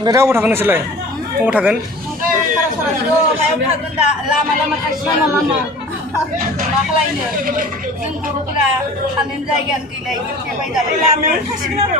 Oke, dah udah kena selai. Udah kan? Lama-lama kasih lama-lama. Makanya जों बर'फोरा थानो जायगायानो गैला इसे बायदाबाय लामायावनो थासिगोन आरो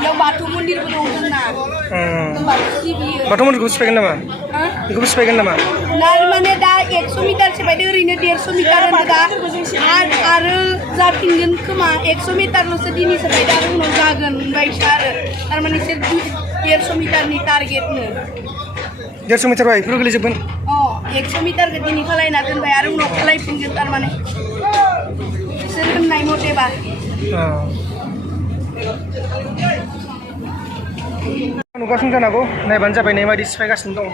बेयाव बाथौ मन्दिरबो दं जोंना बाथौ सिबियो बाथौ मन्दिरखौ सिफायगोन नामा? बेखौबो सिफायगोन नामा? ना माने दा 100 मिटारसो बायदो ओरैनो 150 मिटार दा आरो जाफिनगोन खोमा 100 मिटारल'सो दिनैसो बायदो आरो उनाव जागोन बायसा आरो थारमाने बिसोर 150 मिटारनि टारगेटनो 150 मिटार बाय बेफोर गोलैजोबगोन 100 मिटारखौ दिनै खालायना दोनबाय आरो उनाव खालायफिनगोन थारमाने बिसोर होननाय मथेबा नुगासिनो जानांगौ नायबानो जाबाय नै माबायदि सिफायगासिनो दं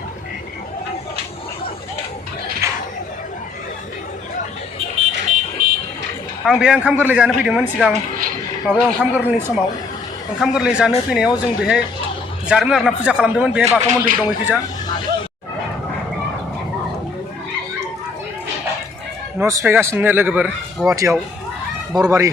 आं बे ओंखाम गोरलै जानो फैदोंमोन सिगां माबायाव ओंखाम गोरलैनि समाव ओंखाम गोरलै जानो फैनायाव जों बेहाय जादोंमोन आरोना फुजा खालामदोंमोन बेहाय बाथौ मन्दिर दं बेखैजा न' सिफायगासिनो लोगोफोर गुवाहाटीयाव बरबारि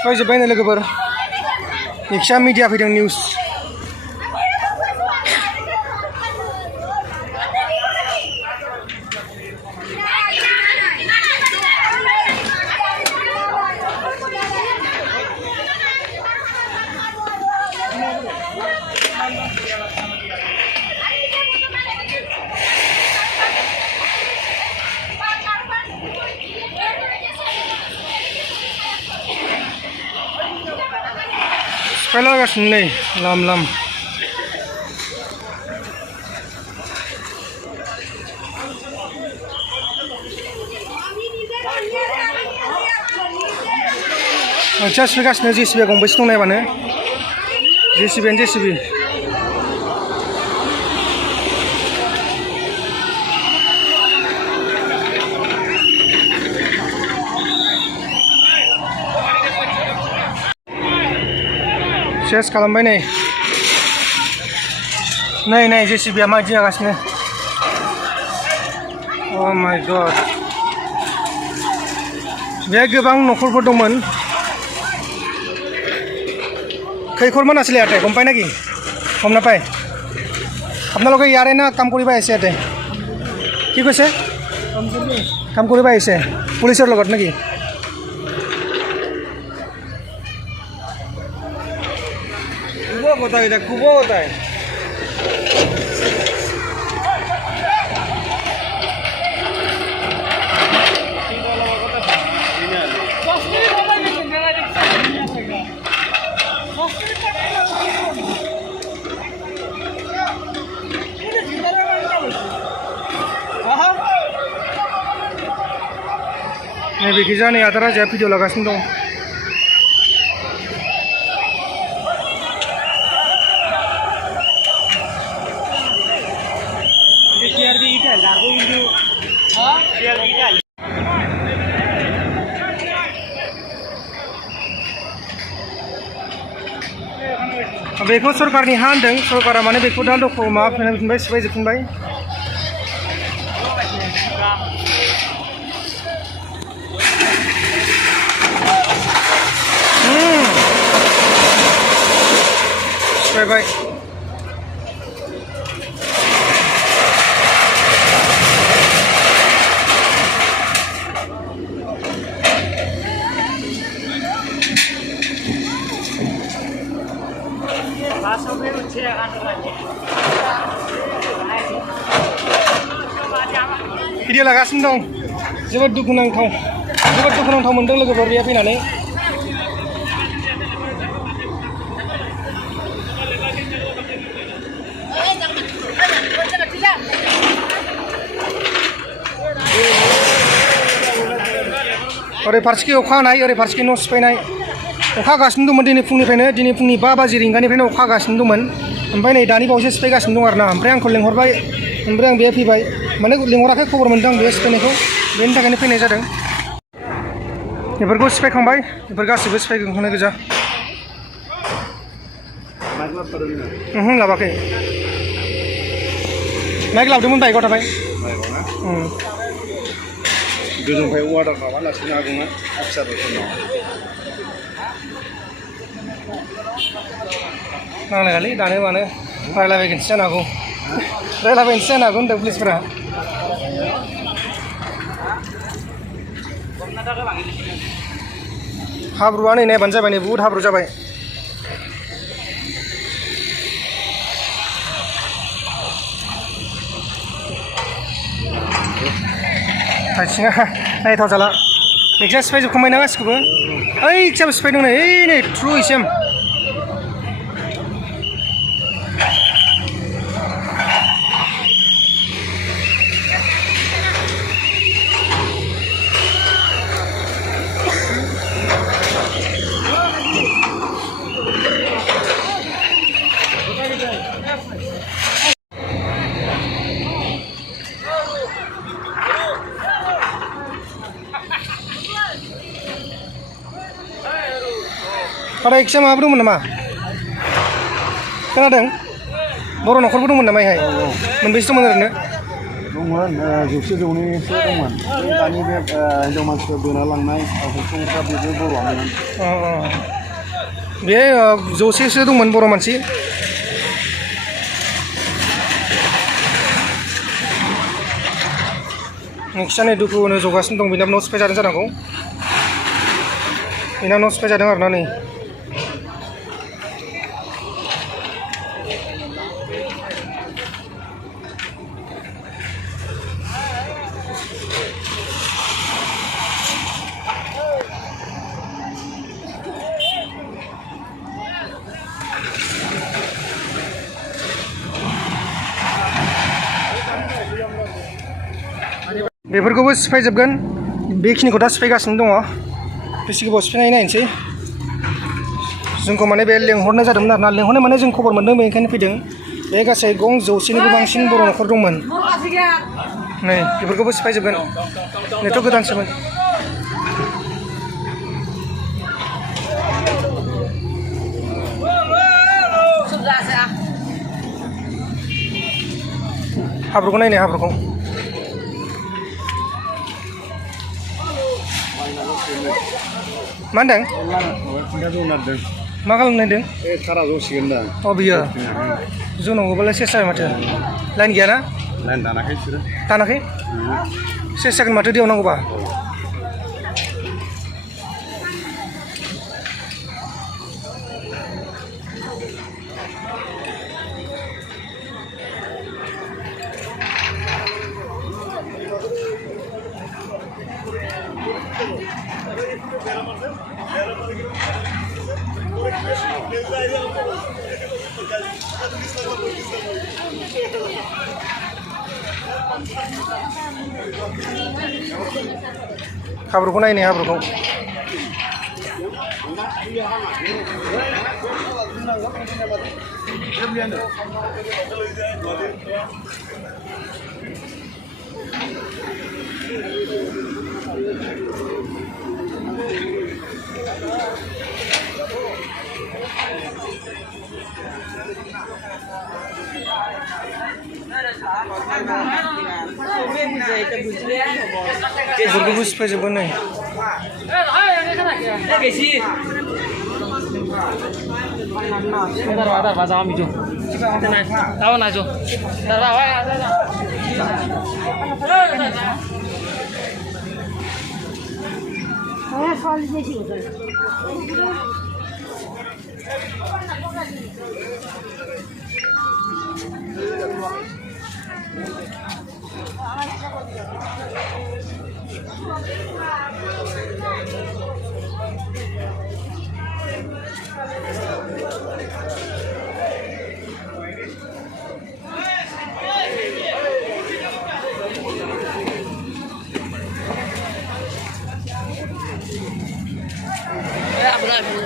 सिफायजोब्बायनो लोगोफोर निक्सा मिडिया फैदों निउस सिफायलागासिनो नै लाम लाम मोनसेया सिफायगासिनो जेसिबि गंबेसे दं नायबानो जेसिबियानो जेसिबि सेस खालामबाय नै जेसिबिया माबायदि जागासिनो अ माय गड बे गोबां न'खरफोर दंमोन कैखोरमान आছিলে ইয়াতে গম পাই নাকি গম নাপায় আপোনালোকে ইয়াৰে না কাম কৰিব আহিছে ইয়াতে কি কৈছে কাম কৰিব আহিছে পুলিচৰ লগত নাকি होता है खूब होता है मैं बेखि जाने आदारा जा भिडिअ लागासिनो दं बेखौ सरकारनि हा होनदों सरकारा माने बेखौ दा दखल माबाफिनबाय सिफायजोबफिनबाय सिफायबाय भिडिअ लागासिनो दं जोबोद दुखुनांथाव मोनदों लोगोफोर बेयाव फैनानै ओरै फारसेखै अखा हानाय ओरै फारसेखै न' सिफायनाय अखा हागासिनो दंमोन दिनै फुंनि 5 बाजि रिंगानिफ्रायनो अखा हागासिनो दंमोन ओमफ्राय नै दानि बावैसो सिफायगासिनो दं आरोना ओमफ्राय आंखौ लेंहरबाय ओमफ्राय आं बेयाव फैबाय माने लिंहराखै खबर मोन्दों आं बेयाव सिफायनायखौ बेनि थाखायनो फैनाय जादों बेफोरखौ सिफायखांबाय बेफोर गासिबो सिफायखांनाय गोजा लाबाखै माइक लाबोदोंमोन बाइकआव थाबाय गोजौनिफ्राय अर्डार माबालासिनो हागौना अफिसारफोरनाव नांलायगालै दानो मानो रायलायबायगोनसो जानो हागौ होनदों पुलिसफोरा हाब्रुआ नै नायबानो जाबाय नै बुहुद हाब्रु जाबाय आथिङा नायथाव जाला एक्जाम सिफायजोबखांबाय ना गासिखौबो ओइ एक्जाम सिफायदों नै थ्रु इसिम आरो एक्जाम माबाबो दंमोन नामा खोनादों बर' न'खरबो दंमोन नामा इहाय मोनबेसे दंमोन ओरैनो दंमोन जौसे जौनैसो दंमोन दानि बे हिन्जाव मानसिफोर बोना लांनाय हौवाफ्रा बेबो बर'आनोमोन बे जौसेसो दंमोन बर' मानसि नोंसिना दुखुनो जगासिनो दं बिनानाव सिफायजादों जानांगौ बिनानाव सिफायजादों आरोना नै बेफोरखौबो सिफायजोबगोन बेखिनिखौ दा सिफायगासिनो दङ बेसे गोबाव सिफायनाय नायनोसै जोंखौ माने बे लेंहरनाय जादोंमोन आरोना लेंहरनाय माने जों खबर मोन्दों बेनिखायनो फैदों बे गासै गं जौसेनिबो बांसिन बर' न'खर दंमोन नै बेफोरखौबो सिफायजोबगोन नेथ' गोदानसोमोन हाब्रुखौ नायनाय हाब्रुखौ मा होनदों मा खालामनो नायदों खारा जसिगोन दा बियो जनांगौबालाय सेस जाबाय माथो लाइन गैयाना लाइन दानाखै बिसोरो दानाखै सेस जागोन माथो दैयाव नांगौबा हाब्रुखौ नायनाय हाब्रुखौ बेफोरखौबो सिफायजोबगोन नै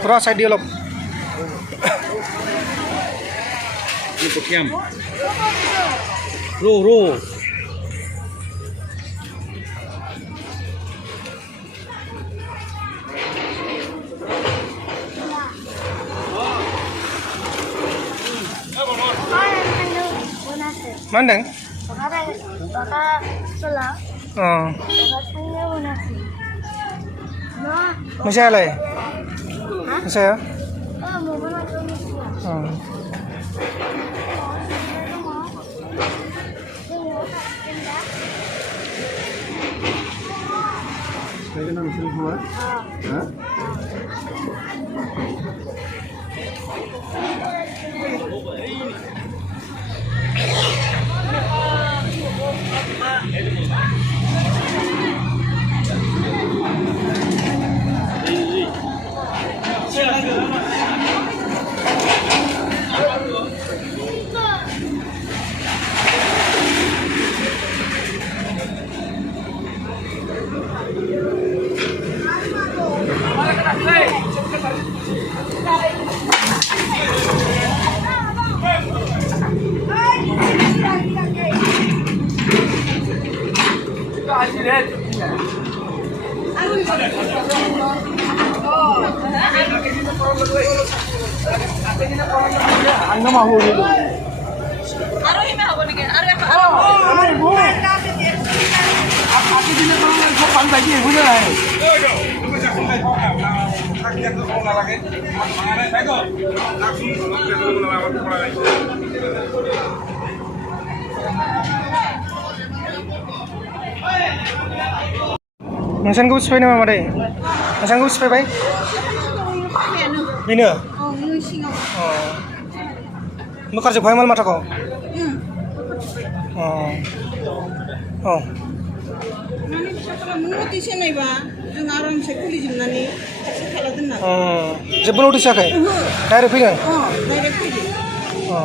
थोड़ा साइड दियो लोग रो मा होनदों? अ मोसायालाय? मोसाया? अ Saya kenal mesin semua. Hah? Anda mau gitu? Aku tidak perlu sopan lagi, bener. नोंसानखौ सिफाय नामा मादै? नोंसानखौ सिफायबाय? बेनो? अ बोखारजोबबाय माल माथाखौ? अ औ माने फिसाफोरा नटिस होनायबा जों आरामसे खुलिजोबनानै खाथि खाला दोनना जेबो नटिस होआखै? डाइरेक्ट फैगोन? डाइरेक्ट फैदो। अ